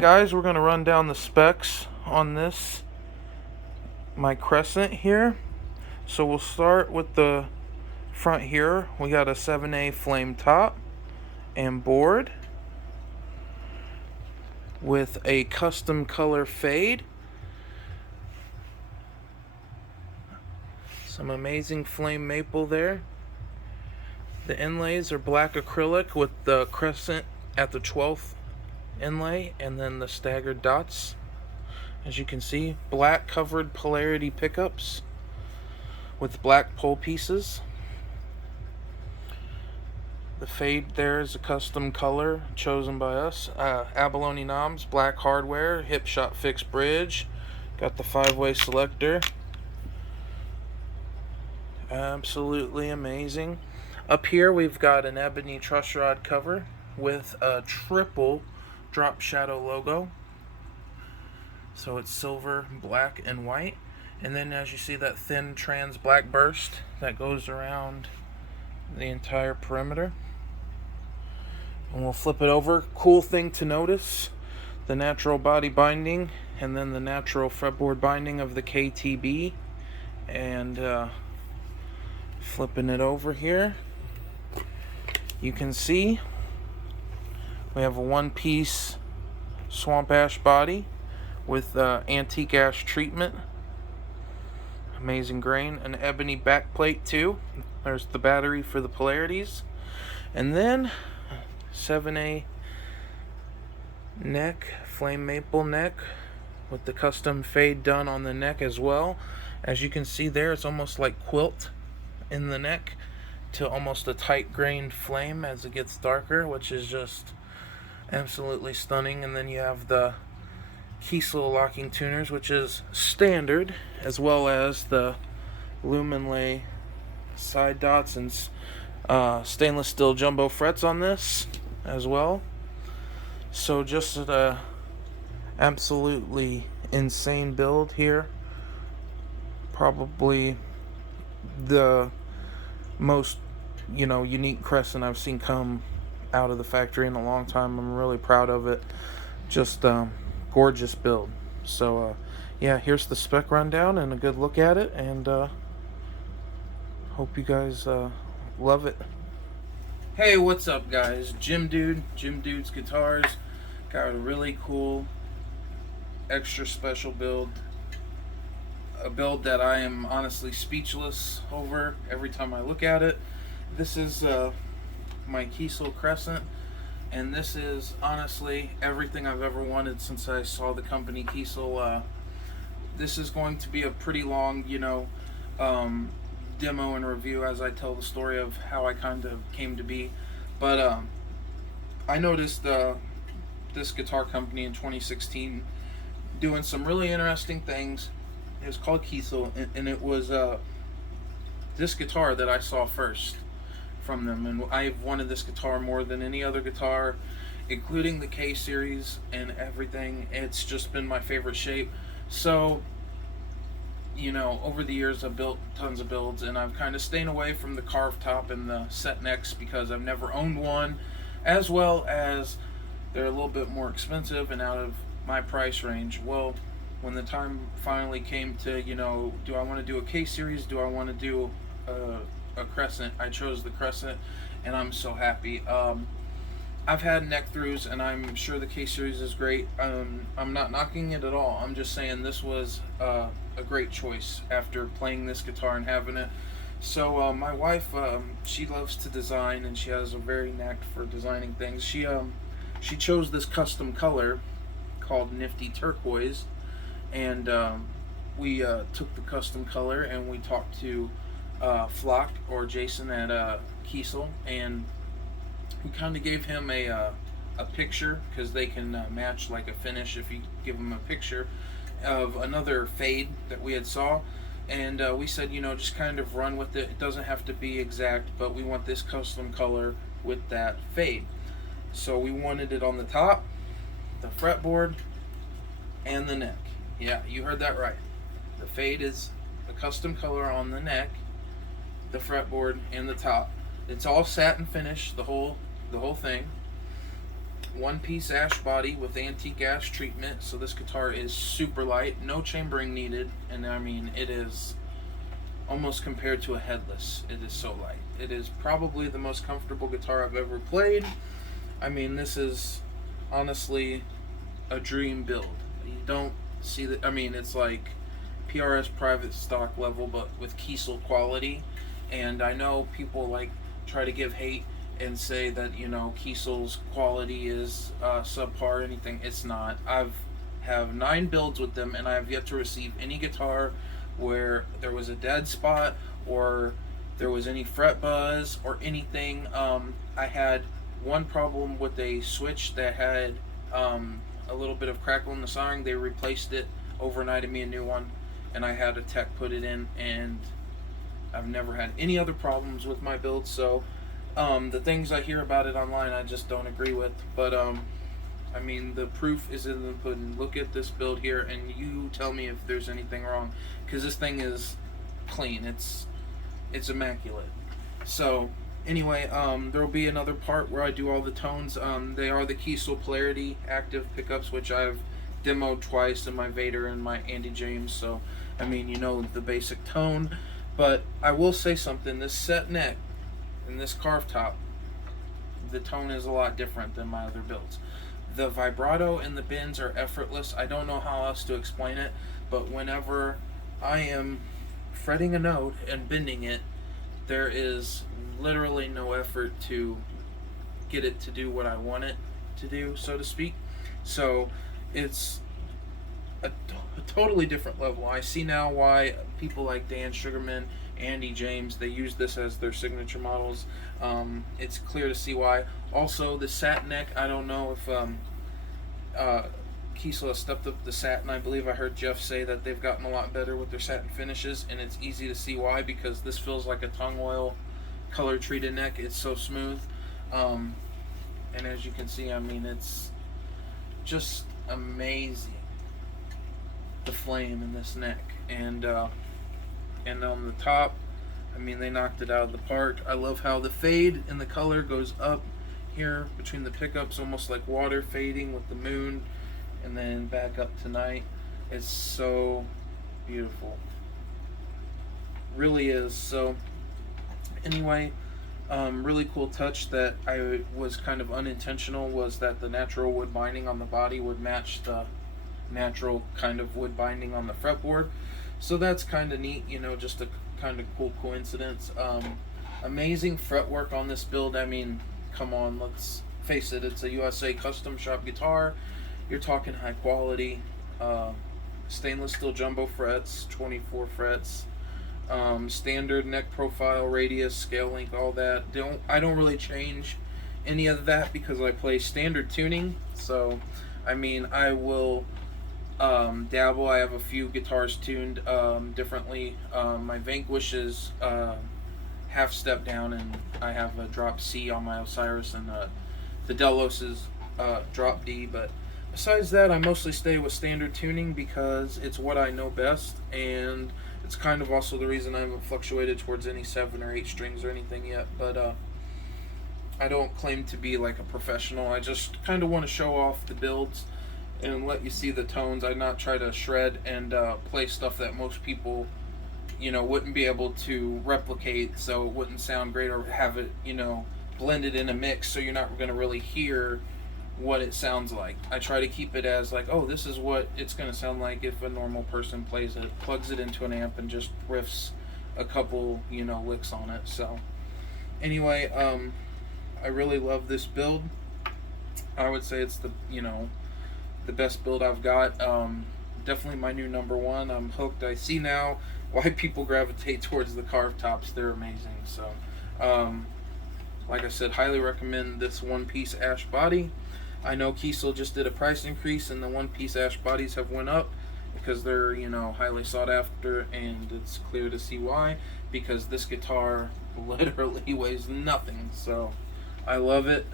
Guys, we're going to run down the specs on this, my Crescent here. So we'll start with the front here. We got a 7A flame top and board with a custom color fade. Some amazing flame maple there. The inlays are black acrylic with the crescent at the 12th inlay, and then the staggered dots. As you can see, black covered polarity pickups with black pole pieces. The fade there is a custom color chosen by us. Abalone knobs, black hardware, hip shot fixed bridge. Got the 5-way selector. Absolutely amazing. Up here we've got an ebony truss rod cover with a triple drop shadow logo. So it's silver, black, and white. And then as you see, that thin trans blackburst that goes around the entire perimeter. And we'll flip it over. Cool thing to notice, the natural body binding and then the natural fretboard binding of the KTB. And flipping it over here, you can see we have a one-piece swamp ash body with antique ash treatment. Amazing grain. An ebony backplate too. There's the battery for the polarities. And then 7A neck, flame maple neck with the custom fade done on the neck as well. As you can see there, it's almost like quilt in the neck to almost a tight grained flame as it gets darker, which is just absolutely stunning. And then you have the Kiesel locking tuners, which is standard, as well as the lumen lay side dots and stainless steel jumbo frets on this as well. So just a absolutely insane build here. Probably the most unique Crescent I've seen come out of the factory in a long time. I'm really proud of it. Just gorgeous build. So yeah, here's the spec rundown and a good look at it, and hope you guys love it. Hey, what's up guys? Jim Dude's Guitars got a really cool extra special build, a build that I am honestly speechless over every time I look at it. This is my Kiesel Crescent, and this is honestly everything I've ever wanted since I saw the company Kiesel. This is going to be a pretty long, demo and review as I tell the story of how I kind of came to be. But I noticed this guitar company in 2016 doing some really interesting things. It was called Kiesel, and it was this guitar that I saw first from them, and I've wanted this guitar more than any other guitar, including the K series and everything. It's just been my favorite shape. So over the years I've built tons of builds, and I've kind of stayed away from the carved top and the set necks because I've never owned one, as well as they're a little bit more expensive and out of my price range. Well, when the time finally came to, do I want to do a K series? Do I want to do a Crescent? I chose the Crescent, and I'm so happy. I've had neck throughs, and I'm sure the K series is great. I'm not knocking it at all. I'm just saying this was a great choice after playing this guitar and having it. So my wife, she loves to design, and she has a very knack for designing things. She chose this custom color called Nifty Turquoise, and we took the custom color and we talked to Flock or Jason at Kiesel, and we kind of gave him a picture, because they can match like a finish if you give them a picture of another fade that we had saw, and we said, just kind of run with it. It doesn't have to be exact, but we want this custom color with that fade. So we wanted it on the top, the fretboard, and the neck. Yeah, you heard that right. The fade is a custom color on the neck, the fretboard, and the top. It's all satin finish, the whole thing. One piece ash body with antique ash treatment, so this guitar is super light, no chambering needed, and I mean, it is almost compared to a headless. It is so light. It is probably the most comfortable guitar I've ever played. I mean, this is honestly a dream build. You don't see that. I mean, it's like PRS private stock level, but with Kiesel quality. And I know people like try to give hate and say that, Kiesel's quality is subpar or anything. It's not. I've have 9 builds with them, and I have yet to receive any guitar where there was a dead spot or there was any fret buzz or anything. I had one problem with a switch that had a little bit of crackle in the soldering. They replaced it, overnighted me a new one, and I had a tech put it in, and I've never had any other problems with my build. So the things I hear about it online, I just don't agree with. But I mean, the proof is in the pudding. Look at this build here, and you tell me if there's anything wrong, because this thing is clean. It's immaculate. So anyway, there will be another part where I do all the tones. They are the Kiesel Polarity active pickups, which I've demoed twice in my Vader and my Andy James. So I mean, the basic tone. But I will say something. This set neck and this carved top, the tone is a lot different than my other builds. The vibrato and the bends are effortless. I don't know how else to explain it, but whenever I am fretting a note and bending it, there is literally no effort to get it to do what I want it to do, so to speak. So it's a totally different level. I see now why people like Dan Sugarman, Andy James, they use this as their signature models. It's clear to see why. Also, the satin neck, I don't know if Kiesel has stepped up the satin. I believe I heard Jeff say that they've gotten a lot better with their satin finishes, and it's easy to see why, because this feels like a tung oil color treated neck. It's so smooth, and as you can see, I mean, it's just amazing, the flame in this neck. And on the top, I mean, they knocked it out of the park. I love how the fade in the color goes up here between the pickups, almost like water fading with the moon, and then back up to night. It's so beautiful, really is. So anyway, really cool touch that I was kind of unintentional was that the natural wood binding on the body would match the natural kind of wood binding on the fretboard. So that's kind of neat, just a kind of cool coincidence. Amazing fretwork on this build. I mean, come on, let's face it, it's a USA custom shop guitar. You're talking high quality, stainless steel jumbo frets, 24 frets, standard neck profile, radius, scale length, all that. I don't really change any of that because I play standard tuning. So I mean, I will dabble. I have a few guitars tuned differently. My Vanquish is half step down, and I have a drop C on my Osiris, and the Delos is drop D. But besides that, I mostly stay with standard tuning because it's what I know best, and it's kind of also the reason I haven't fluctuated towards any 7 or 8 strings or anything yet. But I don't claim to be like a professional. I just kind of want to show off the builds and let you see the tones. I not try to shred and play stuff that most people, wouldn't be able to replicate, so it wouldn't sound great, or have it, blended in a mix, so you're not going to really hear what it sounds like. I try to keep it as like, oh, this is what it's going to sound like if a normal person plays it, plugs it into an amp, and just riffs a couple, licks on it. So anyway, I really love this build. I would say it's the best build I've got. Definitely my new number one. I'm hooked. I see now why people gravitate towards the carved tops. They're amazing. So like I said, highly recommend this one-piece ash body. I know Kiesel just did a price increase, and the one-piece ash bodies have went up because they're, highly sought after, and it's clear to see why, because this guitar literally weighs nothing. So I love it.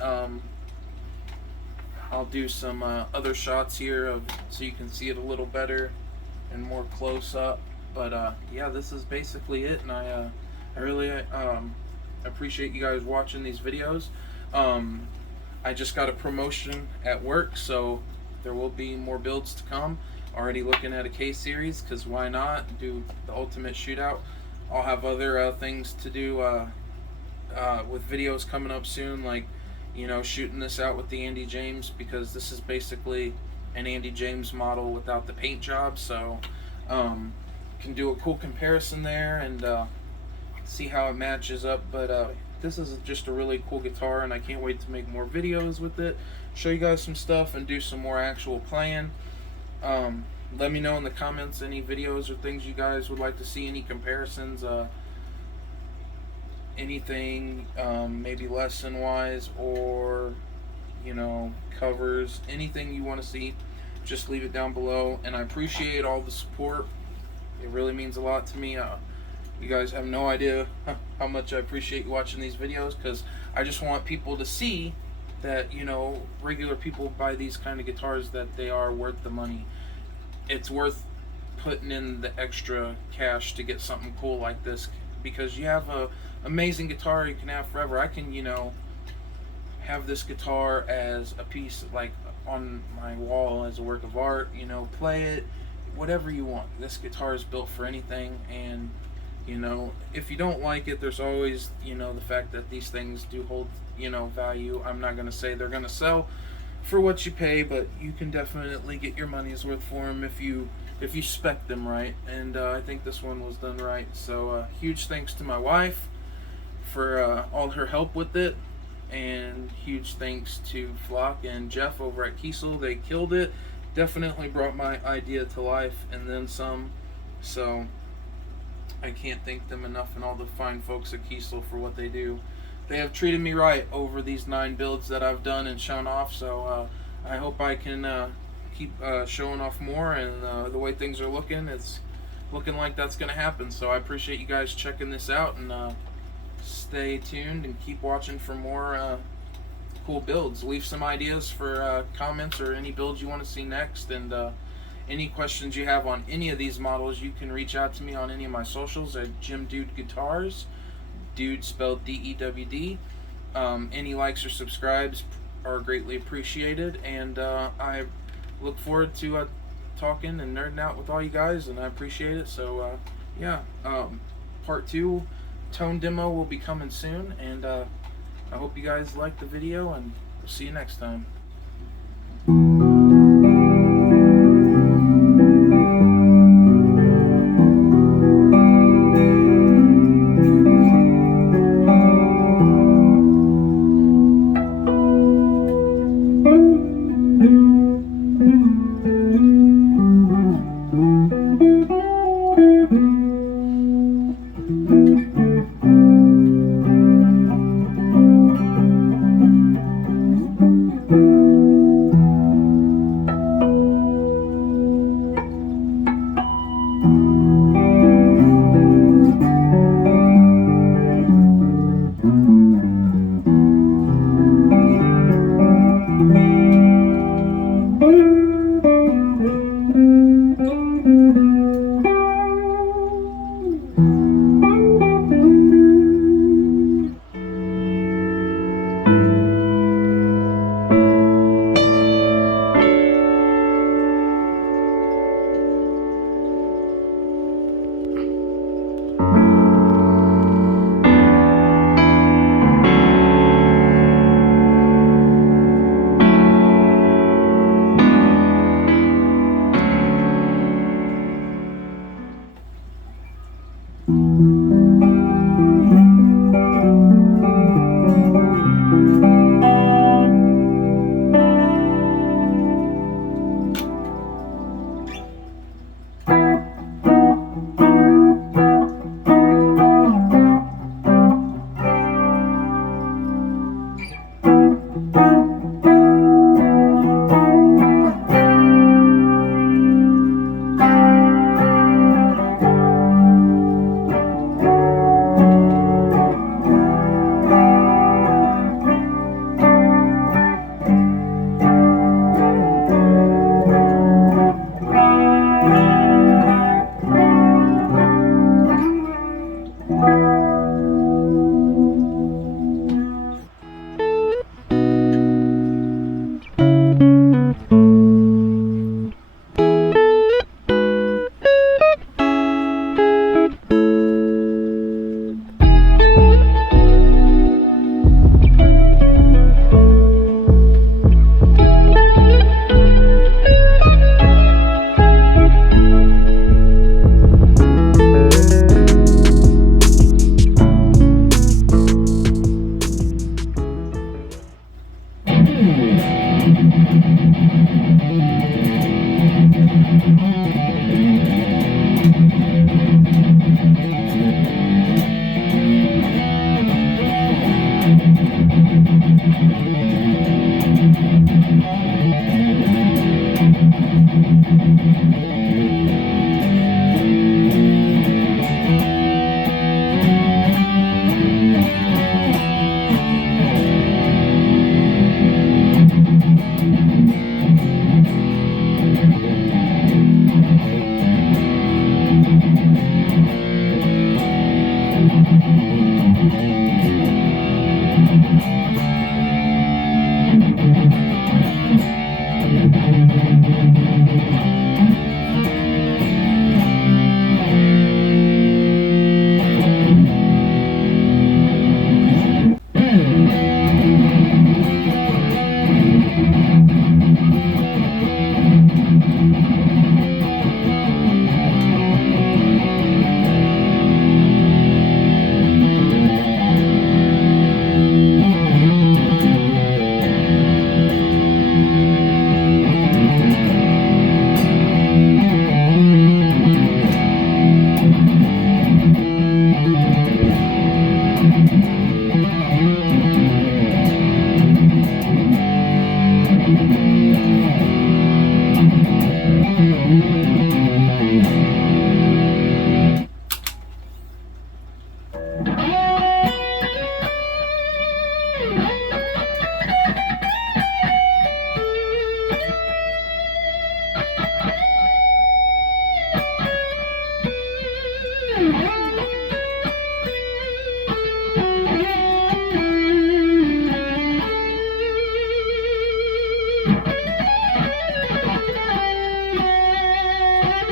I'll do some other shots here so you can see it a little better and more close up. But yeah, this is basically it, and I really appreciate you guys watching these videos. I just got a promotion at work, so there will be more builds to come. Already looking at a case series, because why not do the ultimate shootout. I'll have other things to do with videos coming up soon, like shooting this out with the Andy James, because this is basically an Andy James model without the paint job. So can do a cool comparison there and see how it matches up. But this is just a really cool guitar, and I can't wait to make more videos with it, show you guys some stuff, and do some more actual playing. Let me know in the comments any videos or things you guys would like to see, any comparisons, anything, maybe lesson wise, or covers, anything you want to see, just leave it down below. And I appreciate all the support. It really means a lot to me. You guys have no idea how much I appreciate you watching these videos, because I just want people to see that regular people buy these kind of guitars, that they are worth the money. It's worth putting in the extra cash to get something cool like this, because you have a amazing guitar you can have forever. I can have this guitar as a piece, like on my wall, as a work of art, play it, whatever you want. This guitar is built for anything. And if you don't like it, there's always the fact that these things do hold value. I'm not going to say they're going to sell for what you pay, but you can definitely get your money's worth for them if you spec them right. And I think this one was done right. So huge thanks to my wife for all her help with it, and huge thanks to Flock and Jeff over at Kiesel. They killed it. Definitely brought my idea to life and then some. So I can't thank them enough, and all the fine folks at Kiesel, for what they do. They have treated me right over these 9 builds that I've done and shown off. So I hope I can keep showing off more, and the way things are looking, it's looking like that's going to happen. So I appreciate you guys checking this out, and stay tuned and keep watching for more cool builds. Leave some ideas for comments, or any builds you want to see next, and any questions you have on any of these models, you can reach out to me on any of my socials at Jim Dude Guitars, Dude spelled D-E-W-D. Any likes or subscribes are greatly appreciated, and I look forward to talking and nerding out with all you guys, and I appreciate it. So yeah, part 2 tone demo will be coming soon, and I hope you guys liked the video, and we'll see you next time.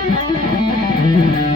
you.